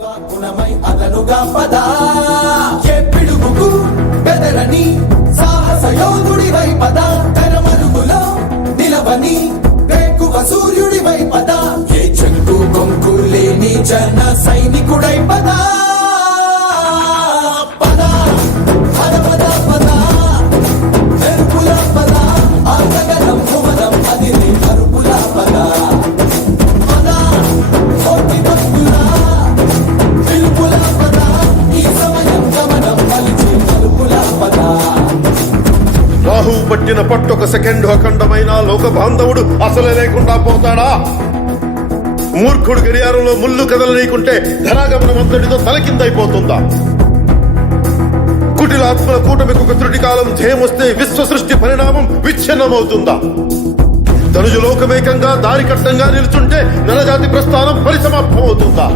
గుణమై అదనుగా పదా ఏ పిడుగుకు బెదరని సాహస యోధుడివై పదా కరమరుగులో నిలవని వేకువ సూర్యుడివై పదా ఏ చెంగు కొంకు లేని జన సైనికుడై పదా పదా పద పద పద మెరుపుల పద ఆగగలం భువనం అది నీ మరుపుల పద పద కోటి భక్తుల పిలుపుల పద ఈ సమయం గమనం పలిచి మరుపుల పద రాహు పట్టిన పట్టొక సెకండ్ అఖండమైన లోక బాంధవుడు అసలే లేకుండా పోతాడా? మూర్ఖుడు గడియారంలో ముళ్ళు కదలనీకుంటే ధనాగమనం అంతటితో తలకిందైపోతుందా? కుటిలాత్మల కూటమికి ఒక త్రుటి కాలం ధ్యేయమొస్తే విశ్వ సృష్టి పరిణామం విచ్ఛిన్నమవుతుందా? ధనుజు లోకమేకంగా దారి కట్టంగా నిలుచుంటే నరజాతి ప్రస్థానం పరిసమాప్తమవుతుందా?